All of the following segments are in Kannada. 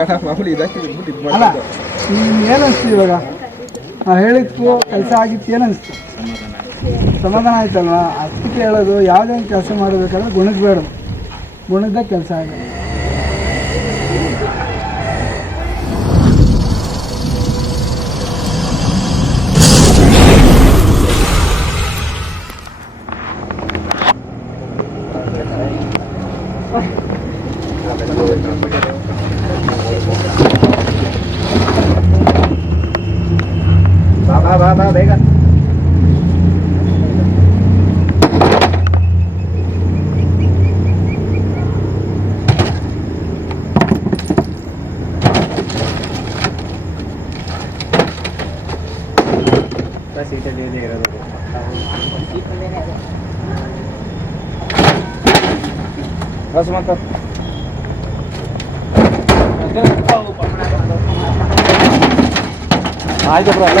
ಅಲ್ಲ ಇವಾಗ? ನಾವು ಹೇಳಿದ್ದು ಕೆಲಸ ಆಗಿತ್ತು, ಏನನ್ಸ್ತು? ಸಮಾಧಾನ ಆಯ್ತಲ್ವಾ? ಅದಕ್ಕೆ ಹೇಳೋದು, ಯಾವುದೇ ಕೆಲಸ ಮಾಡಬೇಕಾದ್ರೆ ಗುಣಿಸ್ಬೇಡ ಗುಣದ ಕೆಲಸ ಆಗೋದು. ಬಸ್ ಮತ್ತೆ ಆಯ್ತು ಬ್ರೋ ಅಲ್ಲ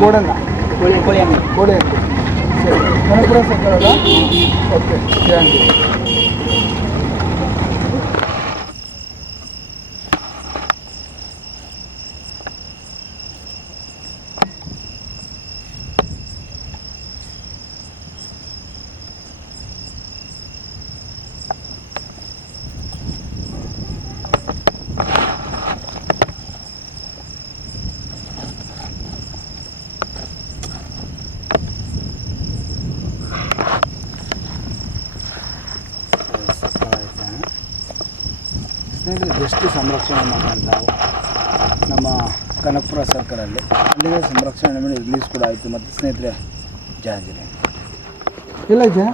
ಗೋಡಲ್ಲ ಕೋಳಿ ಕೋಳಿ ಅಂಗಡಿ ಕೋಳಿ ಅಂಗಡಿ ಸರಿ ಕನಕಪುರ ಸರ್ಕಾರ ಓಕೆ ಸಂರಕ್ಷಣೆ ಮಾಡುವಂಥ ನಮ್ಮ ಕನಕಪುರ ಸರ್ಕಲಲ್ಲಿ. ಅಲ್ಲಿಗೆ ಸಂರಕ್ಷಣೆ ಮಾಡಿ ರಿಲೀಸ್ ಕೂಡ ಆಯಿತು. ಮತ್ತು ಸ್ನೇಹಿತರೆ ಜಾಜಿರೆ ಇಲ್ಲ ಇದೆ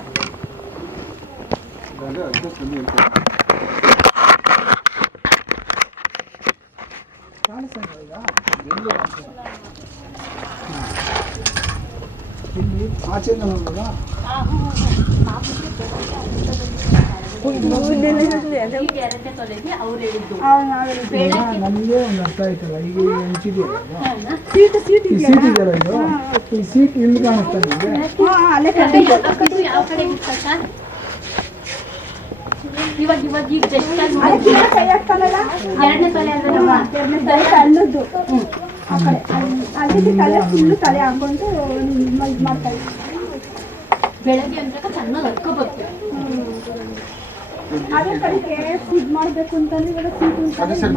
ಇಲ್ಲಿ ಆಚೆ ಒಂದು ಅರ್ಥ ಆಯ್ತಲ್ಲ ಈಗ ಇವಾಗ ಇವಾಗ ಜಸ್ಟ್ ತಲೆ ತಲೆ ಫುಲ್ಲು ತಲೆ ಹಾಕೊಂಡು ಇದು ಬೆಳಗ್ಗೆ ಅಂದ್ರೆ ಚೆನ್ನಾಗಿ ಹರ್ಕೊ ಬರ್ತೇವೆ ಅದೇ ಕಡೆಗೆ ಇದು ಮಾಡಬೇಕು ಅಂತಂದ್ರೆ ಇವಾಗ ಸೀಟು ಅದೇ ಸರ್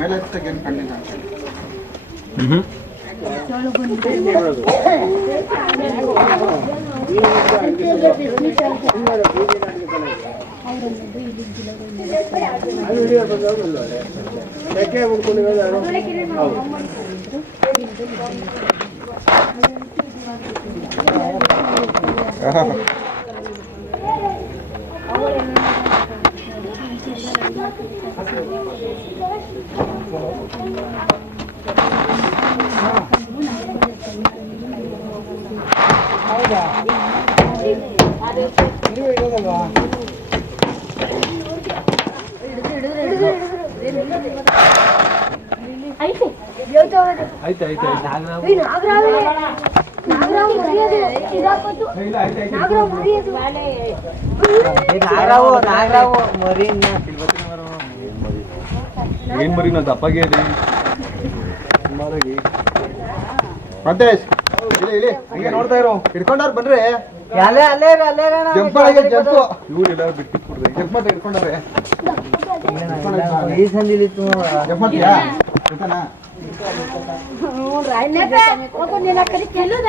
ಮೇಲೆ ತೆಗೆದು ಕಂಡಿಲ್ಲ ಅಂತ ಹೇಳಿ ಹೌದಾ ನೀವು ಇರೋದಲ್ವಾ ಆಯ್ತು ಆಯ್ತು ಆಯ್ತು ಆಗ್ರಾವೆ ನಾಗರಾವ್ ನಾಗರಾವ್ ಮರಿ ಏನ್ ಬರೀ ನಾ ದಪ್ಪಗೆ ಇದೆ ಮತ್ತೆ ಇಲ್ಲಿ ಇಲ್ಲಿ. ಹಂಗೆ ನೋಡ್ತಾ ಇರು. ಹಿಡ್ಕೊಂಡವ್ರು ಬನ್ರಿ ಅಲ್ಲೇ ಅಲ್ಲೇ ಅಲ್ಲೇ ಜಂಪ್ ಜಂಪ್. ಇವ್ರೆಲ್ಲ ಬಿಟ್ಟು ಕೊಡ್ರಿ ಜಂಪ್ ಮಾಡಿ ಹಿಡ್ಕೊಂಡವ್ರೆ. ಈ ಸಂದಿಲಿ ಜಂಪ್ ಮಾಡ್ತೀಯಾ? ಎಲ್ಲದ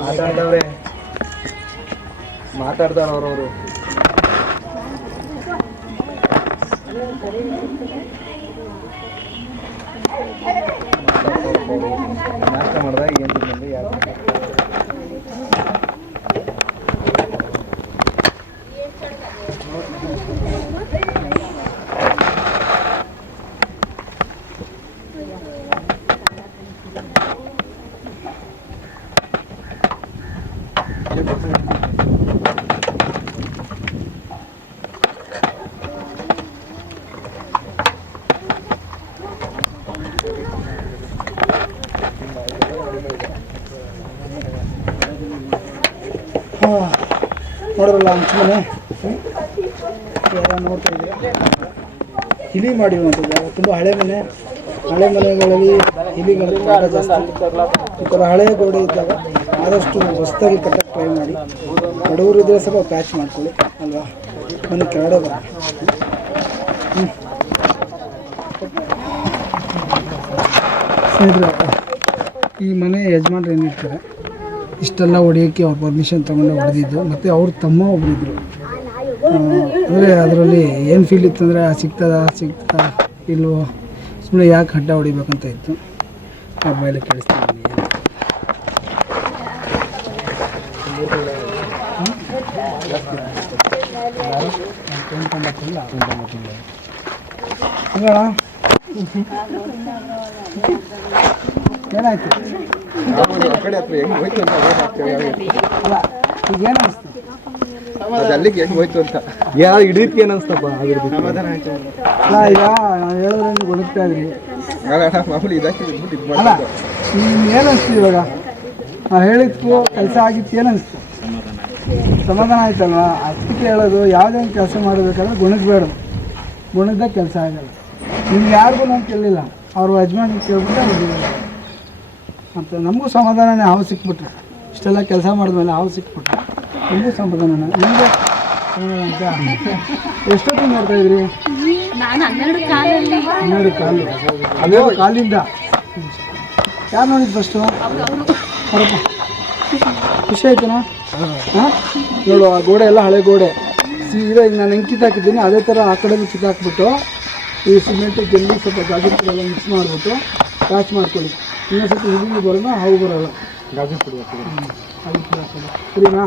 ಮಾತಾಡ್ದವ್ರೆ. ಮಾತಾಡ್ತಾರ ಅವ್ರವರು. ನಾಷ್ಟ ಮಾಡಿದಾಗ ಏನು ಯಾರು ನೋಡ್ರಲ್ಲ ಹಂಚಮನೆ ಯಾರೋ ನೋಡ್ತಾ ಇದ್ದೀರಾ? ಇಲಿ ಮಾಡಿರುವಂಥದ್ದು ತುಂಬ ಹಳೆ ಮನೆ. ಹಳೆ ಮನೆಗಳಲ್ಲಿ ಇಲಿಗಳು ಜಾಸ್ತಿ. ಈ ಥರ ಹಳೆ ಗೋಡೆ ಇದ್ದಾಗ ಆದಷ್ಟು ಹೊಸದಾಗಿ ಕಟ್ಟಕ್ಕೆ ಟ್ರೈ ಮಾಡಿ. ಬಡವರು ಇದ್ರೆ ಸ್ವಲ್ಪ ಪ್ಯಾಚ್ ಮಾಡ್ಕೊಳ್ಳಿ, ಅಲ್ವಾ? ಮನೆ ಕೆಳಗಡೆ ಬರ ಸ್ನೇಹಿತರೆ, ಈ ಮನೆ ಯಜಮಾನ್ರು ಏನಿರ್ತಾರೆ ಇಷ್ಟೆಲ್ಲ ಹೊಡೆಯೋಕ್ಕೆ ಅವ್ರು ಪರ್ಮಿಷನ್ ತೊಗೊಂಡು ಹೊಡೆದಿದ್ದು. ಮತ್ತು ಅವ್ರ ತಮ್ಮ ಒಬ್ಬರಿದ್ದರು ಅಂದರೆ ಅದರಲ್ಲಿ ಏನು ಫೀಲ್ ಇತ್ತು ಅಂದರೆ ಸಿಗ್ತದ ಸಿಗ್ತದ, ಇಲ್ವೋ ಸುಮ್ಮನೆ ಯಾಕೆ ಅಡ್ಡ ಹೊಡಿಬೇಕಂತ ಇತ್ತು. ಆ ಮೇಲೆ ಕೇಳಿಸ್ತೀನಿ. ಏನಾಯ್ತು? ಕಡೆ ಹತ್ರ ಹೆಂಗ್ ಹೋಯ್ತು ಅಂತ ಏನು ಅನಿಸ್ತು ಅದು ಅಲ್ಲಿಗೆ ಹೆಂಗ್ ಹೋಯ್ತು ಅಂತ. ಯಾ ಹಿಡಿದಕ್ಕೆ ಏನು ಅನಿಸ್ತಪ್ಪ ಅಲ್ಲ ಈಗ ನಾವು ಹೇಳಿದ್ರೆ ನೀವು ಇದ್ರಿ. ಮಾಮೂಲಿ ಇದಾಕಿ ಬಿಟ್ಬಿಟ್ಟು ಇದು ಅಲ್ಲ ಏನು ಅನಿಸ್ತು ಇವಾಗ? ನಾವು ಹೇಳಿದ್ಕು ಕೆಲಸ ಆಗಿತ್ತು ಏನು ಅನಿಸ್ತು? ಸಮಾಧಾನ ಆಯ್ತಲ್ವಾ? ಅದಕ್ಕೆ ಹೇಳೋದು ಯಾವುದೇ ಕೆಲಸ ಮಾಡಬೇಕಾದ್ರೆ ಗುಣಿಸ್ಬೇಡ ಗುಣದ ಕೆಲಸ ಆಗಲ್ಲ. ನಿಮ್ಗೆ ಯಾರಿಗೂ ನಾನು ಕೇಳಲಿಲ್ಲ. ಅವ್ರ ಯಜಮಾನ್ ಕೇಳ್ಬಿಟ್ಟು ಅವ್ರು ಮತ್ತು ನಮಗೂ ಸಮಾಧಾನನೇ ಹಾವು ಸಿಕ್ಬಿಟ್ರೆ. ಇಷ್ಟೆಲ್ಲ ಕೆಲಸ ಮಾಡಿದ್ಮೇಲೆ ಹಾವು ಸಿಕ್ಬಿಟ್ರೆ. ನಮಗೂ ಸಮಾಧಾನ ನಿಮಗೆ? ಎಷ್ಟೊತ್ತಿಗೆ ನೋಡ್ತಾ ಇದ್ರಿ? ನಾನು ಹನ್ನೆರಡು ಕಾಲು. ಅದೇ ಕಾಲಿಂದ. ಯಾರು ನೋಡಿದ್ದು ಫಸ್ಟು ಬರಪ್ಪ ಖುಷಿ ಆಯ್ತನಾ? ಹಾಂ? ನೋಡು ಆ ಗೋಡೆ ಎಲ್ಲ ಹಳೆ ಗೋಡೆ. ಸೀದಾ ಈಗ ನಾನು ಹೆಂಗೆ ಕಿತ್ತಾಕಿದ್ದೀನಿ ಅದೇ ಥರ ಆ ಕಡೆನೂ ಕಿತ್ತಾಕ್ಬಿಟ್ಟು ಈ ಸಿಮೆಂಟ್ ಗೆಲ್ಲಿ ಸ್ವಲ್ಪ ಗಾಜಿನ ಮಿಕ್ಸ್ ಮಾಡಿಬಿಟ್ಟು ಪ್ಯಾಚ್ ಮಾಡ್ಕೊಳ್ಳಿ. ಇನ್ನೊಂದು ಸ್ವಲ್ಪ ಹುಡುಗಿ ಬರೋಣ ಹಾವು ಬರೋಲ್ಲ. ಗಾಜು ಸರಿನಾ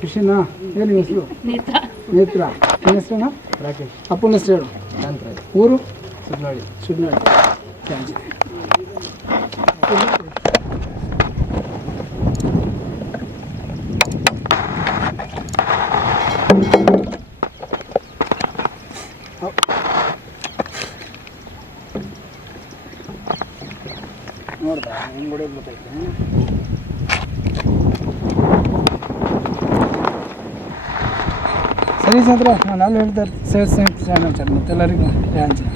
ಖುಷಿನಾ ಏನು ನಿಮ್ಮ ಹೆಸರು? ನೇತ್ರ. ನೇತ್ರ. ನಿಮ್ಮ ಹೆಸರೇನಾ? ರಾಕೇಶ್. ಅಪ್ಪನ ಹೆಸರು ಹೇಳು ಊರು? ಸುಡ್ನಾಡಿ ಸುಡ್ನಾಡಿ ಆಂಜನೇಯ ನೋಡ್ದಾ? ಹೆಂಗೆ ಹೊಡೆಯೋದು ಸರಿ ಸ್ನೇಹಿತರೆ ನಾನು ಅಲ್ಲಿ ಹೇಳ್ತಾ ಸೇರ್ ಸೇಮ್ ಚಾನಲ್ ಮತ್ತೆಲ್ಲರಿಗೂ ಎಲ್ಲರಿಗೂ ಆಂಜನೇಯ